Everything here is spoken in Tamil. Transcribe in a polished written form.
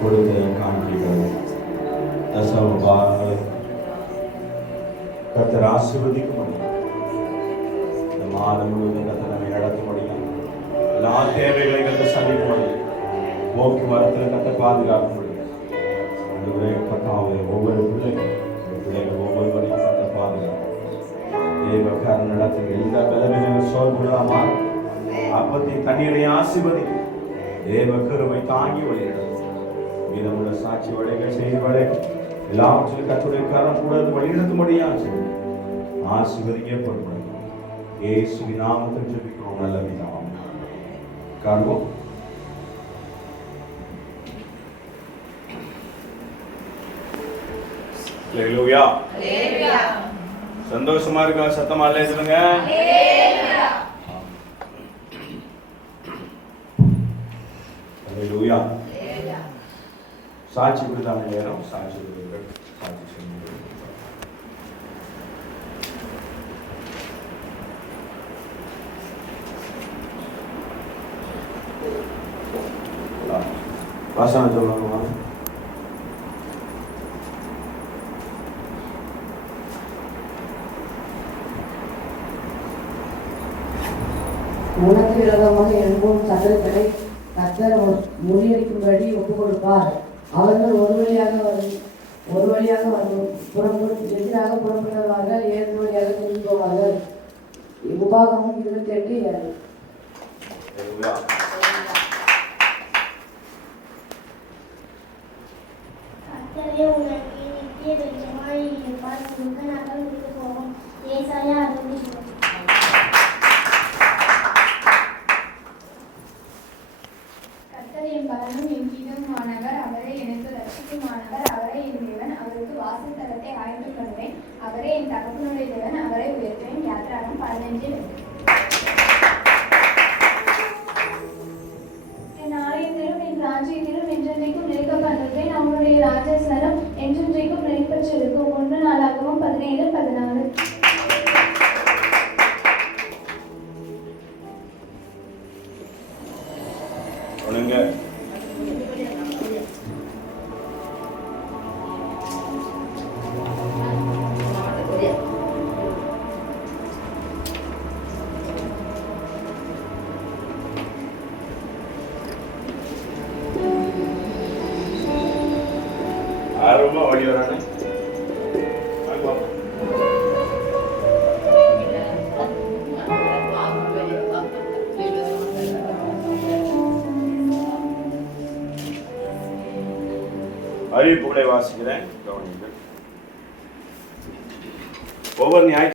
கொடுத்த காணிக்கைகள் தசமபாகங்களை கர்த்தர் ஆசீர்வதிக்க முடியும். இந்த மாதம் முழுவதும் கர்த்தர் நம்மை நடத்த முடியும். எல்லா தேவைகளை கர்த்தர் சந்திக்க முடியும். போக்குவரத்தில் கர்த்தர் பாதுகாக்க முடியும். அதுவரை கர்த்தாவே ஒவ்வொரு பிள்ளைகள் ஒவ்வொருவரையும் கர்த்தர் பாதுகாக்க தேவக்காரன் நடத்துகிற எல்லா பலவீன சோர்வுகளாக அப்பத்தை தண்ணீரை ஆசீர்வதிக்கும் தேவ கருவை தாங்கி வழியிடும். மீதமுள்ள சாட்சி வழிகள் செய்தி வழிகள் எல்லாவற்றிலும் கர்த்தருடைய கரம் கூட வழிநடத்தும்படியாக ஆசீர்வதிக்கப்படுகிறது. இயேசுவின் நாமத்தில் ஜெபிக்கிறோம் நல்ல பிதாவே. காண்போம். ஹல்லேலூயா. ஹல்லேலூயா. சந்தோஷமா இருக்கா? சத்தமா அல்லேலூயா சொல்லுங்க. ஹல்லேலூயா. ஹல்லேலூயா. ஹல்லேலூயா. சாட்சி கொடுத்தாங்க நேரம் சாட்சி கொடுங்க. சாட்சி சொல்லுங்க. வாசனை சொல்லுங்க. உனக்கு விரோதமாக எழும்பும் சட்டத்தை கர்த்தர் முறியடிக்கும்படி ஒப்புக் கொடுப்பார். அவர்கள் ஒரு வழியாக எதிராக புறப்படுவார்கள், 7 வழியாக திரும்பி போவார்கள். உபாகமும் 28:7. கர்த்தரே உனக்கு நித்திய வெளிச்சமாய் இருப்பார், சுங்கனாக விட்டு போகும். ஏசாயா 60. என் பலனும் என் கீதமுமானவர், அவரே எனக்கு ரட்சிக்குமானவர். அவரே என் தேவன், அவருக்கு வாசஸ்தலத்தை ஆயத்தம் பண்ணுவேன். அவரே என் தகப்பனுடைய தேவன், அவரை உயர்த்துவேன். யாத்திராகம் 15. என் ஆலயத்திலும் என் ராஜ்யத்திலும் என்றென்றைக்கும் நிலைக்க பண்ணுவேன். அவனுடைய ராஜஸ்தலம் என்றென்றைக்கும் நிலைப்பற்றிருக்கும். 1 நாளாகவும் 17:14. ஆர்வமா ஓடி வரானே. வாங்க பாப்போம். அறிவிப்புகளை வாசிக்கிறேன், கவனிங்கள். ஒவ்வொரு ஞாயிற்று